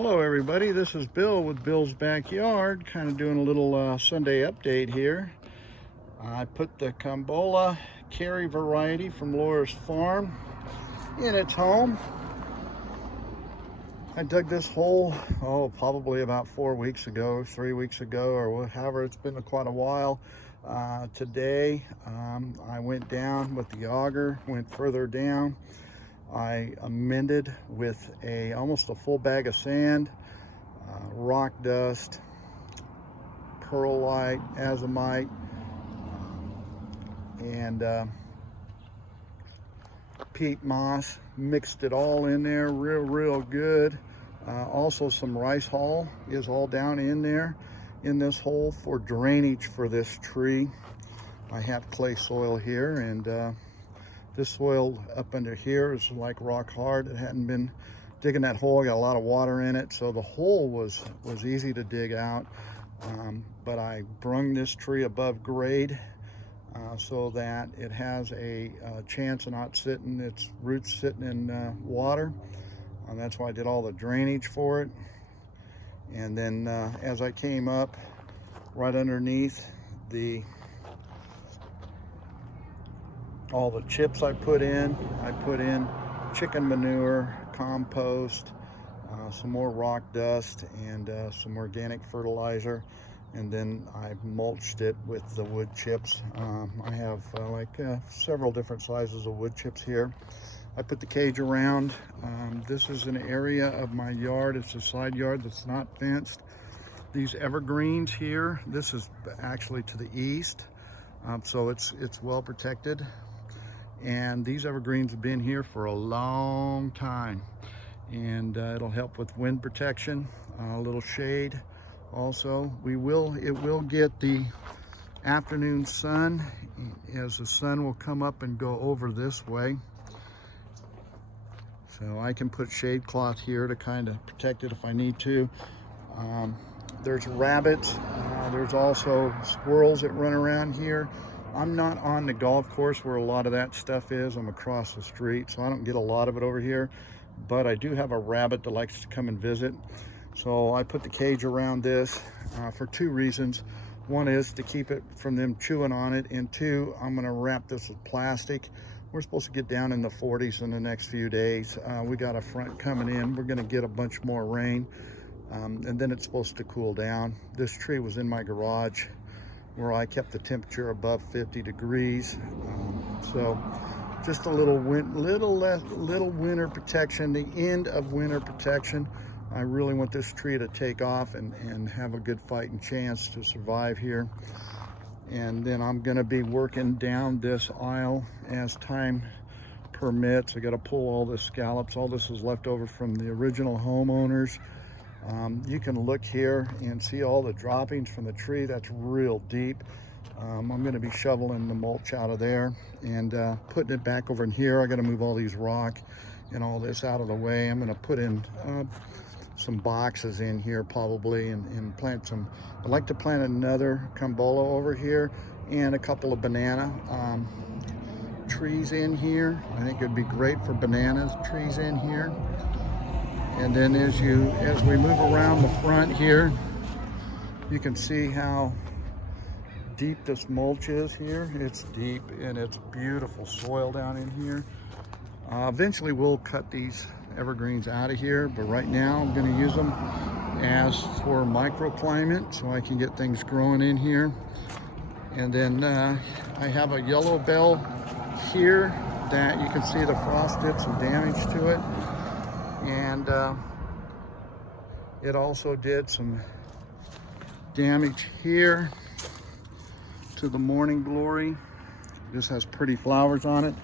Hello everybody, this is Bill with Bill's Backyard, kind of doing a little Sunday update here. I put the Kary variety from Laura's farm in its home. I dug this hole, probably about 4 weeks ago, 3 weeks ago, or however, it's been quite a while. Today, I went down with the auger, went further down. I amended with almost a full bag of sand, rock dust, perlite, azomite, and peat moss. Mixed it all in there real good. Also some rice hull is all down in there in this hole for drainage for this tree. I have clay soil here, and this soil up under here is like rock hard. It hadn't been digging that hole, got a lot of water in it, so the hole was easy to dig out. But I brung this tree above grade so that it has a chance of not sitting, its roots sitting in water. And that's why I did all the drainage for it. And then as I came up, right underneath all the chips I put in chicken manure, compost, some more rock dust, and some organic fertilizer. And then I mulched it with the wood chips. I have several different sizes of wood chips here. I put the cage around. This is an area of my yard. It's a side yard that's not fenced. These evergreens here, this is actually to the east, so it's well protected. And these evergreens have been here for a long time, and it'll help with wind protection, a little shade. Also, it will get the afternoon sun, as the sun will come up and go over this way. So I can put shade cloth here to kind of protect it if I need to. There's rabbits. There's also squirrels that run around here. I'm not on the golf course where a lot of that stuff is. I'm across the street, so I don't get a lot of it over here. But I do have a rabbit that likes to come and visit. So I put the cage around this for two reasons. One is to keep it from them chewing on it, and two, I'm gonna wrap this with plastic. We're supposed to get down in the 40s in the next few days. We got a front coming in. We're gonna get a bunch more rain, and then it's supposed to cool down. This tree was in my garage where I kept the temperature above 50 degrees. So just a little winter protection, the end of winter protection. I really want this tree to take off and have a good fighting chance to survive here. And then I'm gonna be working down this aisle as time permits. I gotta pull all the scallops. All this is left over from the original homeowners. You can look here and see all the droppings from the tree. That's real deep. I'm gonna be shoveling the mulch out of there and putting it back over in here. I gotta move all these rock and all this out of the way. I'm gonna put in some boxes in here probably, and plant some. I'd like to plant another cambola over here and a couple of banana trees in here. I think it'd be great for bananas trees in here. And then as we move around the front here, you can see how deep this mulch is here. It's deep and it's beautiful soil down in here. Eventually we'll cut these evergreens out of here, but right now I'm going to use them as for microclimate so I can get things growing in here. And then I have a yellow bell here that you can see the frost did some damage to it. And it also did some damage here to the morning glory. This has pretty flowers on it,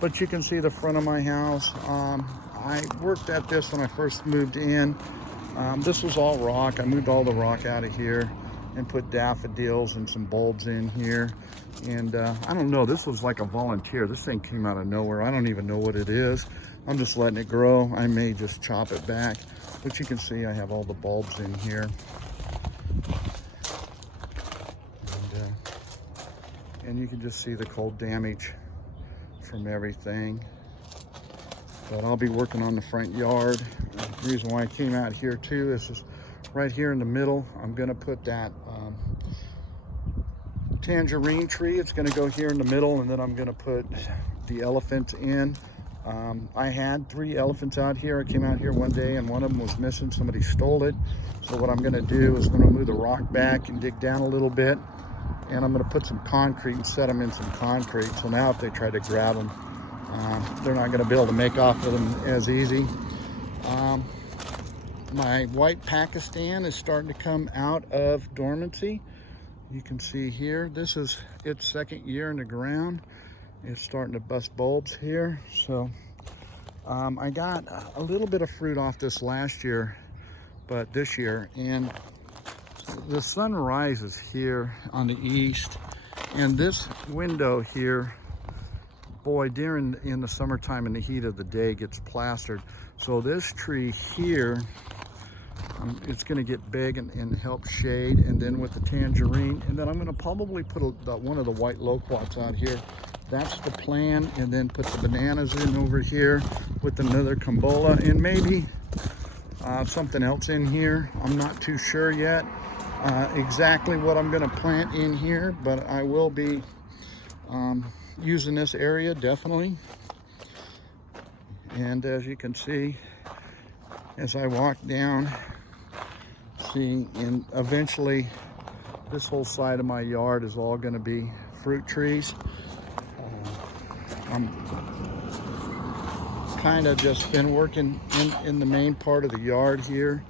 but you can see the front of my house. I worked at this when I first moved in. This was all rock. I moved all the rock out of here and put daffodils and some bulbs in here. And I don't know, this was like a volunteer. This thing came out of nowhere. I don't even know what it is. I'm just letting it grow. I may just chop it back, but you can see I have all the bulbs in here. And you can just see the cold damage from everything. But I'll be working on the front yard. The reason why I came out here too is right here in the middle. I'm gonna put that tangerine tree. It's gonna go here in the middle, and then I'm gonna put the elephant in. I had 3 elephants out here. I came out here one day and one of them was missing. Somebody stole it. So what I'm gonna do is I'm gonna move the rock back and dig down a little bit, and I'm gonna put some concrete and set them in some concrete. So now if they try to grab them, they're not gonna be able to make off with them as easy. My white Pakistan is starting to come out of dormancy. You can see here, this is its 2nd year in the ground. It's starting to bust bulbs here. So I got a little bit of fruit off this last year, but this year, and the sun rises here on the east, and this window here, boy, during in the summertime in the heat of the day gets plastered. So this tree here, it's going to get big and help shade, and then with the tangerine, and then I'm going to probably put one of the white loquats out here. That's the plan, and then put the bananas in over here with another cambola, and maybe something else in here. I'm not too sure yet exactly what I'm going to plant in here, but I will be using this area definitely. And as you can see, as I walk down, and eventually this whole side of my yard is all going to be fruit trees. I'm kind of just been working in the main part of the yard here.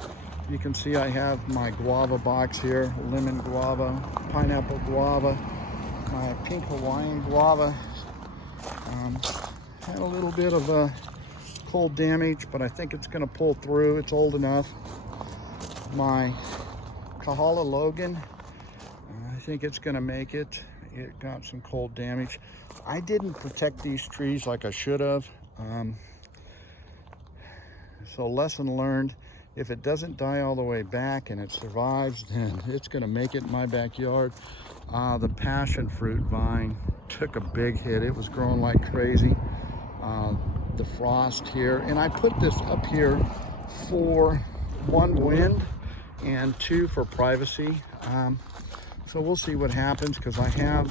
You can see I have my guava box here, lemon guava, pineapple guava, my pink Hawaiian guava. Had a little bit of cold damage, but I think it's going to pull through. It's old enough. My Kahala Logan, I think it's going to make it. It got some cold damage. I didn't protect these trees like I should have. So lesson learned, if it doesn't die all the way back and it survives, then it's going to make it in my backyard. The passion fruit vine took a big hit. It was growing like crazy. The frost here, and I put this up here for 1, wind, and 2, for privacy. So we'll see what happens, because I have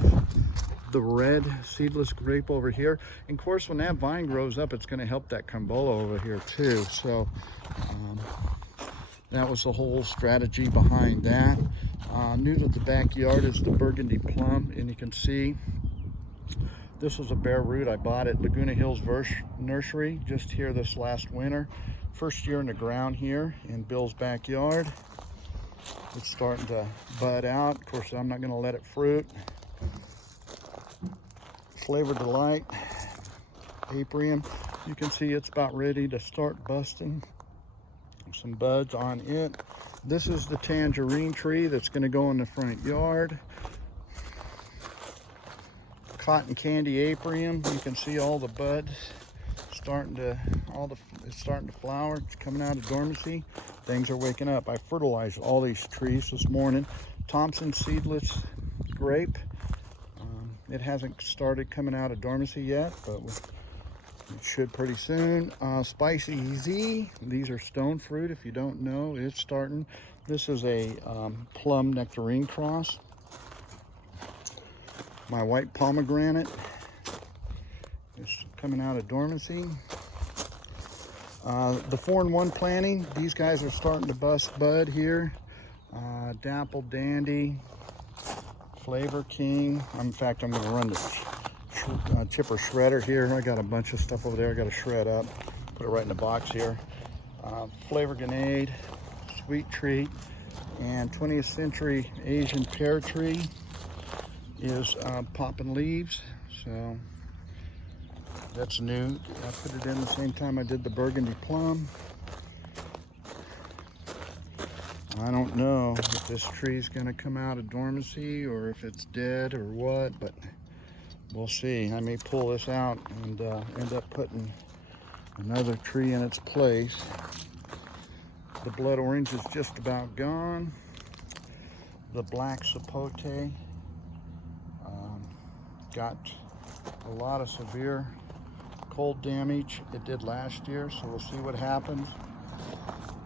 the red seedless grape over here, and of course when that vine grows up, it's going to help that cambola over here too. So that was the whole strategy behind that. New to the backyard is the burgundy plum, and you can see this was a bare root I bought at Laguna Hills Nursery just here this last winter. First year in the ground here in Bill's backyard. It's starting to bud out. Of course, I'm not going to let it fruit. Flavor Delight, Apium. You can see it's about ready to start busting. Some buds on it. This is the tangerine tree that's going to go in the front yard. Cotton candy Apium. You can see all the buds starting to, it's starting to flower. It's coming out of dormancy. Things are waking up. I fertilized all these trees this morning. Thompson seedless grape. It hasn't started coming out of dormancy yet, but it should pretty soon. Spicy Z. These are stone fruit. If you don't know, it's starting. This is a plum nectarine cross. My white pomegranate is coming out of dormancy. The 4-in-1 planting, these guys are starting to bust bud here. Dapple Dandy, Flavor King. In fact, I'm going to run the chipper shredder here. I got a bunch of stuff over there I got to shred up. Put it right in the box here. Flavor Grenade, Sweet Treat, and 20th Century Asian Pear Tree is popping leaves. So that's new. I put it in the same time I did the burgundy plum. I don't know if this tree's gonna come out of dormancy or if it's dead or what, but we'll see. I may pull this out and end up putting another tree in its place. The blood orange is just about gone. The black sapote got a lot of severe cold damage. It did last year, so we'll see what happens.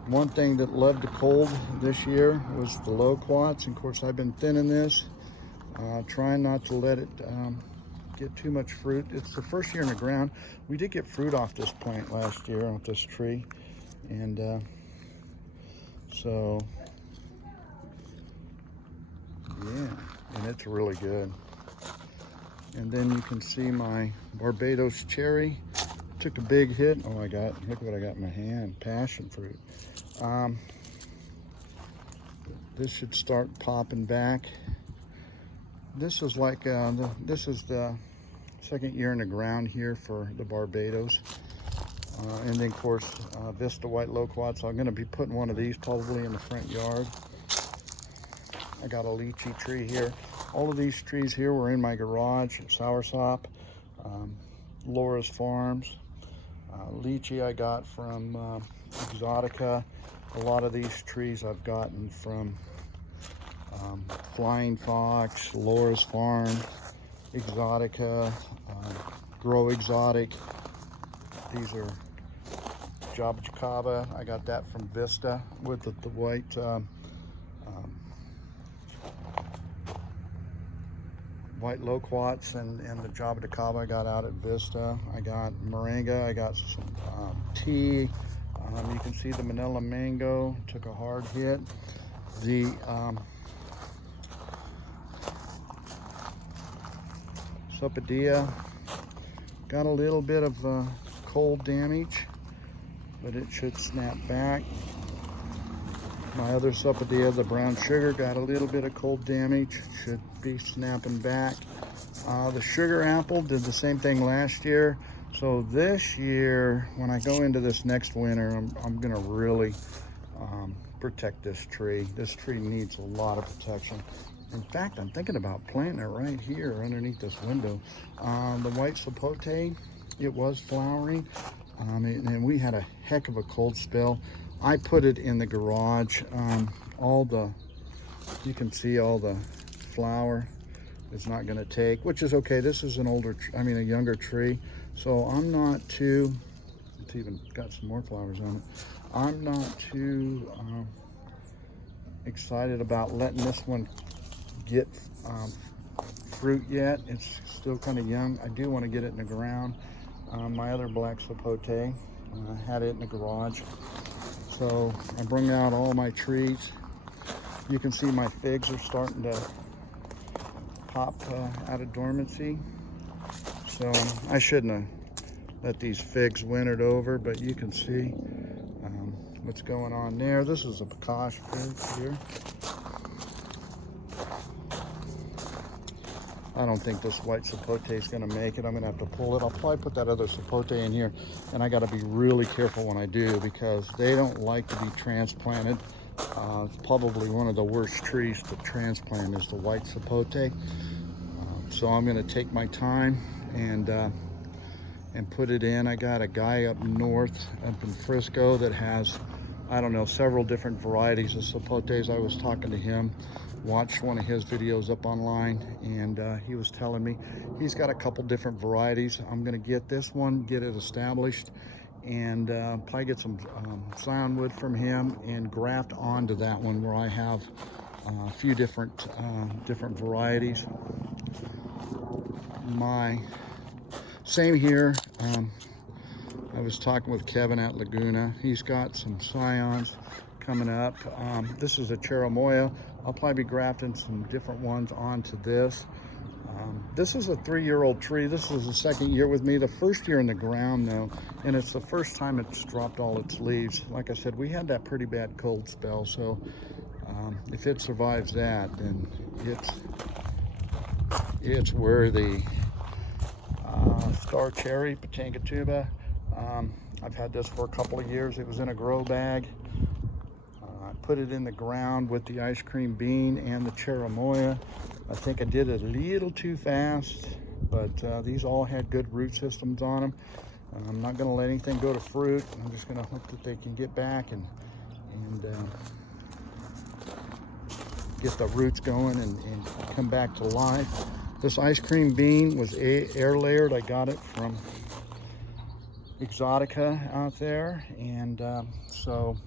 One thing that loved the cold this year was the loquats. And of course, I've been thinning this, trying not to let it get too much fruit. It's the first year in the ground. We did get fruit off this plant last year on this tree. And so, yeah, and it's really good. And then you can see my Barbados cherry. Took a big hit. Oh, look what I got in my hand, passion fruit. This should start popping back. This is like, this is the second year in the ground here for the Barbados. And then of course, Vista white loquats. So I'm gonna be putting one of these probably in the front yard. I got a lychee tree here. All of these trees here were in my garage. Soursop, Laura's Farms. Lychee I got from Exotica. A lot of these trees I've gotten from Flying Fox, Laura's Farm, Exotica, Grow Exotic. These are Jabba. I got that from Vista with the white white loquats and the Jabba I got out at Vista. I got moringa. I got some tea. You can see the Manila mango took a hard hit. The Sapodilla got a little bit of cold damage, but it should snap back. My other Sapodilla, the brown sugar, got a little bit of cold damage, should be snapping back. The sugar apple did the same thing last year. So this year, when I go into this next winter, I'm gonna really protect this tree. This tree needs a lot of protection. In fact, I'm thinking about planting it right here underneath this window. The white sapote, it was flowering, and we had a heck of a cold spell. I put it in the garage. You can see all the flower it's not gonna take, which is okay. This is an a younger tree. So I'm not too, it's even got some more flowers on it. I'm not too excited about letting this one get fruit yet. It's still kind of young. I do want to get it in the ground. My other black sapote, had it in the garage. So I bring out all my trees. You can see my figs are starting to pop out of dormancy. So I shouldn't have let these figs wintered over, but you can see what's going on there. This is a Pistache fig here. I don't think this white sapote is going to make it. I'm going to have to pull it. I'll probably put that other sapote in here, and I got to be really careful when I do because they don't like to be transplanted. It's probably one of the worst trees to transplant is the white sapote. So I'm going to take my time and put it in. I got a guy up north, up in Frisco, that has, I don't know, several different varieties of sapotes. I was talking to him, watched one of his videos up online, and he was telling me he's got a couple different varieties. I'm gonna get this one, get it established, and probably get some scion wood from him and graft onto that one where I have a few different varieties. Same here. I was talking with Kevin at Laguna. He's got some scions coming up. This is a cherimoya. I'll probably be grafting some different ones onto this. This is a 3-year-old tree. This is the second year with me. The first year in the ground though, and it's the first time it's dropped all its leaves. Like I said, we had that pretty bad cold spell, so if it survives that, then it's worthy. Star cherry, Patangatuba. I've had this for a couple of years. It was in a grow bag. I put it in the ground with the ice cream bean and the cherimoya. I think I did it a little too fast, but these all had good root systems on them. I'm not going to let anything go to fruit. I'm just going to hope that they can get back and get the roots going and come back to life. This ice cream bean was air layered. I got it from Exotica out there, and so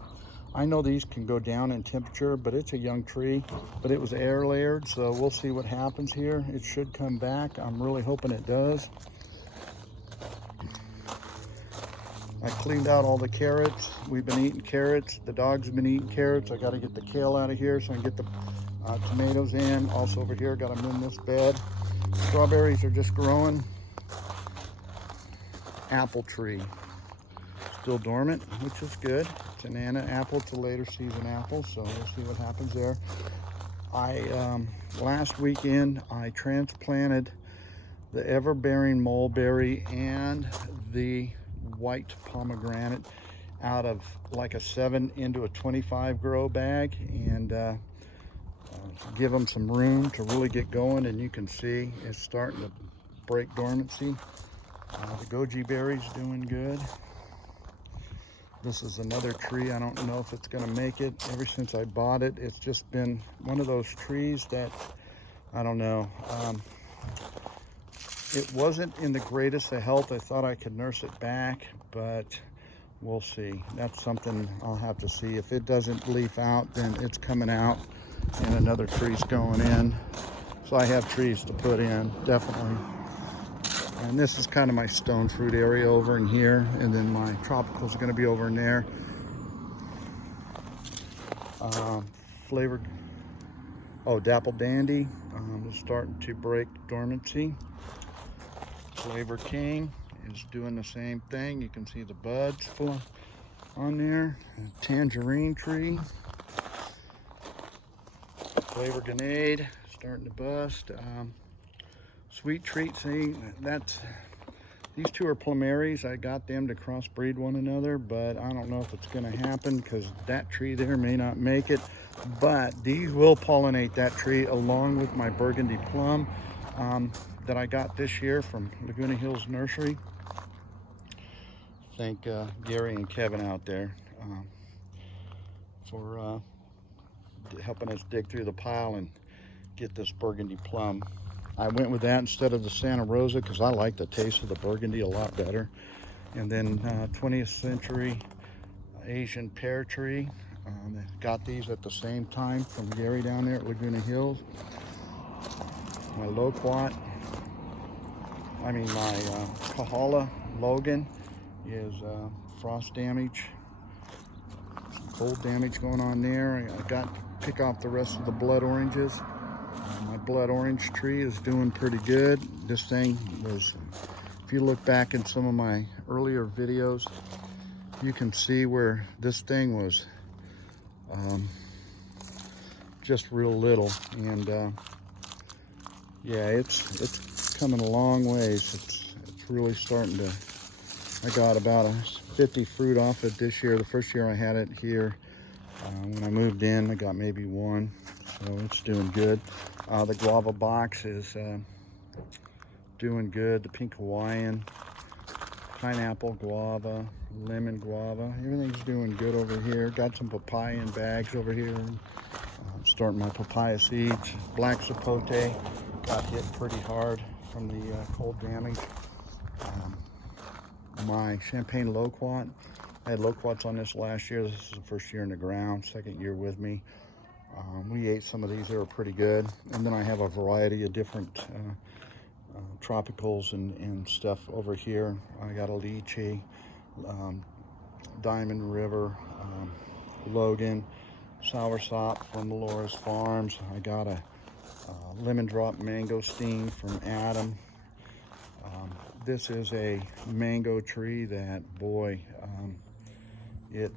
I know these can go down in temperature, but it's a young tree, but it was air layered, so we'll see what happens here. It should come back. I'm really hoping it does. I cleaned out all the carrots. We've been eating carrots. The dogs have been eating carrots. I got to get the kale out of here so I can get the tomatoes in. Also over here, got them in this bed. Strawberries are just growing. Apple tree, still dormant, which is good. It's an Anna apple. It's a later season apple, so we'll see what happens there. Last weekend, I transplanted the ever-bearing mulberry and the white pomegranate out of like a 7 into a 25 grow bag, and give them some room to really get going. And you can see it's starting to break dormancy. The goji berry's doing good. This is another tree. I don't know if it's going to make it. Ever since I bought it, it's just been one of those trees that, I don't know. It wasn't in the greatest of health. I thought I could nurse it back, but we'll see. That's something I'll have to see. If it doesn't leaf out, then it's coming out and another tree's going in. So I have trees to put in, definitely. And this is kind of my stone fruit area over in here, and then my tropicals are going to be over in there. Dapple Dandy is starting to break dormancy. Flavor King is doing the same thing. You can see the buds full on there. Tangerine tree. Flavor Grenade starting to bust. Sweet Treat, see, these two are plumeries. I got them to crossbreed one another, but I don't know if it's going to happen because that tree there may not make it. But these will pollinate that tree along with my burgundy plum that I got this year from Laguna Hills Nursery. Thank Gary and Kevin out there for helping us dig through the pile and get this burgundy plum. I went with that instead of the Santa Rosa because I like the taste of the burgundy a lot better. And then 20th century Asian pear tree. Got these at the same time from Gary down there at Laguna Hills. My loquat, my Kahala Logan is frost damage, some cold damage going on there. I got to pick off the rest of the blood oranges. My blood orange tree is doing pretty good. This thing was, if you look back in some of my earlier videos, you can see where this thing was just real little. And yeah, it's coming a long ways. It's really starting to, I got about 50 fruit off it this year. The first year I had it here, when I moved in, I got maybe one. So it's doing good. The guava box is doing good. The pink Hawaiian, pineapple guava, lemon guava, everything's doing good over here. Got some papaya in bags over here. Starting my papaya seeds. Black sapote got hit pretty hard from the cold damage. My champagne loquat, I had loquats on this last year. This is the first year in the ground, second year with me. We ate some of these, they were pretty good. And then I have a variety of different tropicals and stuff over here. I got a lychee, Diamond River, Logan, soursop from Melora's Farms. I got a lemon drop mangosteen from Adam. This is a mango tree that, boy, it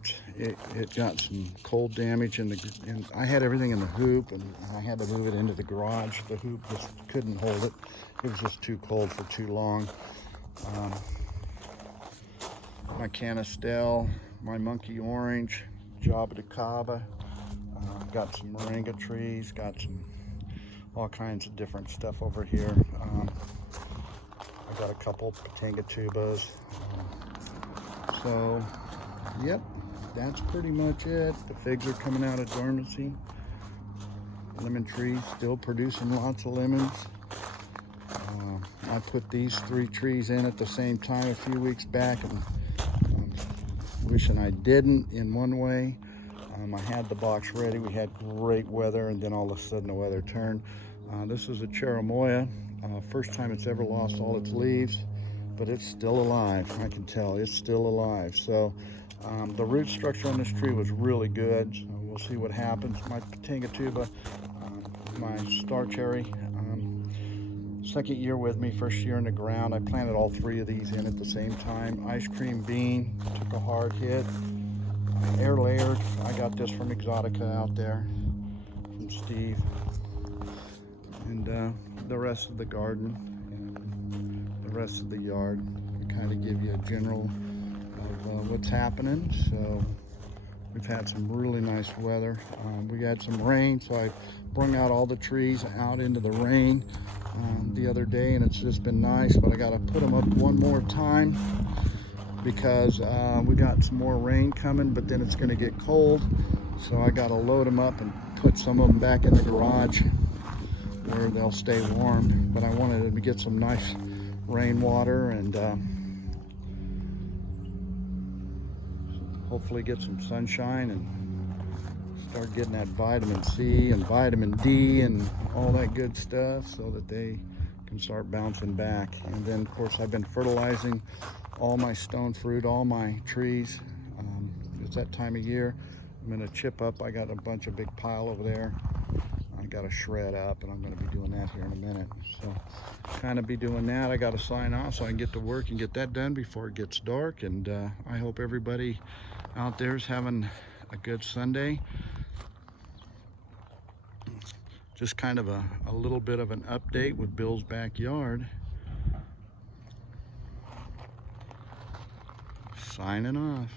got some cold damage and I had everything in the hoop, and I had to move it into the garage. The hoop just couldn't hold it. It was just too cold for too long. My canistel, my monkey orange, Java de Cava. Got some moringa trees, got some all kinds of different stuff over here. I got a couple Patanga tubas. So, yep, that's pretty much it. The figs are coming out of dormancy. Lemon trees still producing lots of lemons. I put these 3 trees in at the same time a few weeks back, and I'm wishing I didn't in one way. I had the box ready. We had great weather, and then all of a sudden the weather turned. This is a cherimoya. First time it's ever lost all its leaves, but it's still alive. I can tell it's still alive. So the root structure on this tree was really good. So we'll see what happens. My Tangatuba, my star cherry, second year with me, first year in the ground. I planted all 3 of these in at the same time. Ice cream bean took a hard hit. Air layered. I got this from Exotica out there from Steve. And the rest of the garden and the rest of the yard. To kind of give you a general of what's happening. So we've had some really nice weather. We had some rain, so I brung out all the trees out into the rain the other day, and it's just been nice, but I got to put them up one more time because we got some more rain coming, but then it's going to get cold, so I got to load them up and put some of them back in the garage where they'll stay warm. But I wanted to get some nice rainwater and hopefully get some sunshine and start getting that vitamin C and vitamin D and all that good stuff so that they can start bouncing back. And then of course I've been fertilizing all my stone fruit, all my trees. It's that time of year. I'm gonna chip up. I got a bunch of big pile over there. I got to shred up, and I'm going to be doing that here in a minute. So kind of be doing that. I got to sign off so I can get to work and get that done before it gets dark. And I hope everybody out there is having a good Sunday. Just kind of a little bit of an update with Bill's backyard. Signing off.